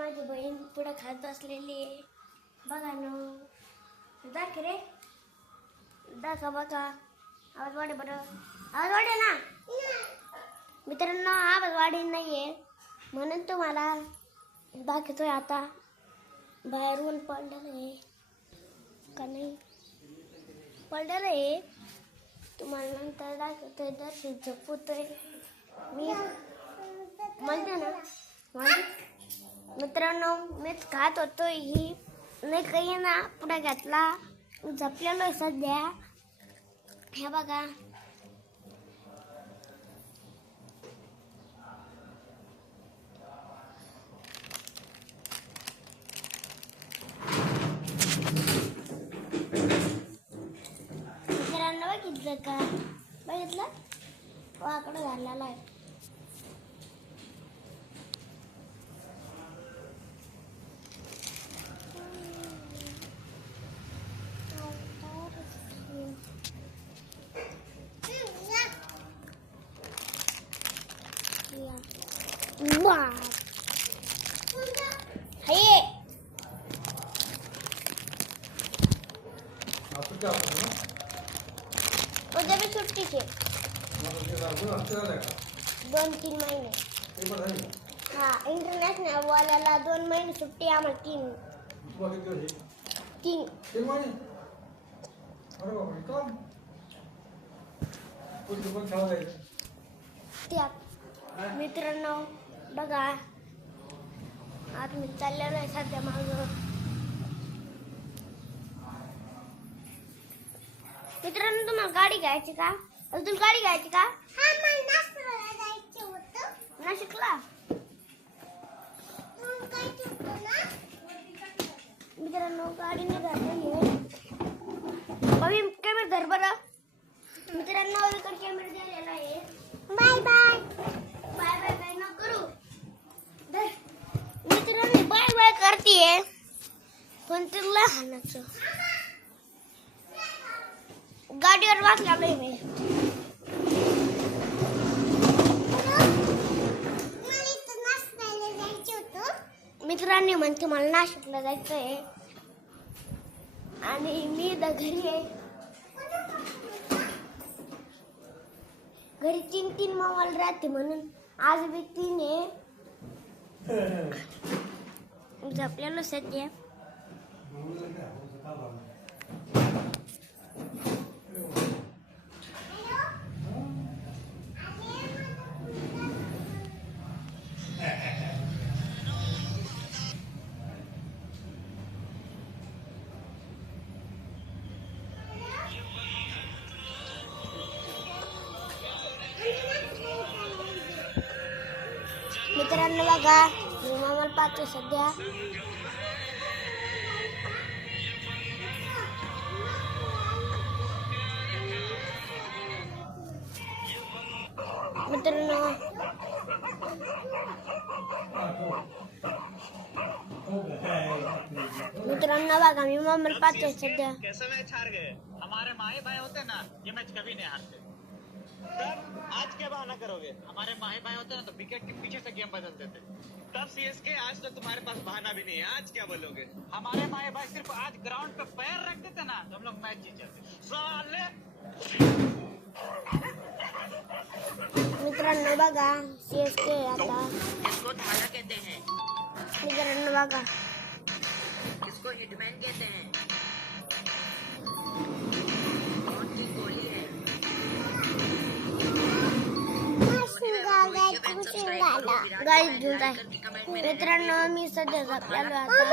माझी बहीण पुढे खात बसलेली आहे. बघा ना, दाख रे, दाखा बघा. आवाज वाढे बरं, आवाज वाढे ना मित्रांनो. आवाज वाढे नाहीये म्हणून तुम्हाला दाखवतोय. आता बाहेर ऊन पडलेलं आहे का नाही, पडलेलं आहे. तुम्हाला नंतर दाखवतोय. दर्शन झोपतोय मी म्हणते ना मित्रांनो. मीच खात होतो ही नाही काही ना पुढे घेतला झपलेलो आहे सध्या. हे बघा मित्रांनो. बघितलं का, बघितलं वाकडं झालेला आहे. उद्या भी सुट्टी छे 2-3 महिने. हाँ, इंटरनॅशनल वाल्याला 2 महिने सुट्टी, आम्हाला 3 महिने. मित्रांनो बघा, आज मी चाललेलो आहे सध्या माझं. मित्रांनो तुम्हाला गाडी घ्यायची का, अजून गाडी घ्यायची का? नाशिकला मित्रांनो गाडी नाही घ्यायची. अभी कॅमेरा धर बरं. मित्रांनो इकडे कॅमेरा दिलेला आहे. Bye bye bye bye bye न करू. मित्रांनो बाय बाय करतीये पण तिला हाणायचं. गाडीवर बसलेलोय मी. मित्रांनी म्हणते मला नाशिकला जायचंय आणि मी घरी आहे. घरी 3 मोबाईल राहते म्हणून आज मी 3 आहे. झोपलेलो सध्या. मित्रांनो बघा, मी मामाला पाहतो सध्या. मित्रांनो बघा, मी मामाला पाहतो सध्या. कैसे मैच हार गए? हमारे माही भाई होते ना, ये मैच कभी नहीं हारते. तब आज क्या बहाना करोगे? हमारे माही भाई होते ना तो विकेट के पीछे से गेम बदल देते. तब सीएसके, आज तो तुम्हारे पास बहाना भी नहीं है. आज क्या बोलोगे? हमारे माही भाई सिर्फ आज ग्राउंड पे पैर रख देते ना तो हम लोग मैच जीत जाते. साले मित्रांनो बघा, सीएसके आता. इसको थाला कहते हैं. मित्रांनो बघा, इसको हिटमैन कहते हैं. कौन की गोली है? गाडी घेऊन जाय. मित्रांनो मी सध्या झोपलेलो आता.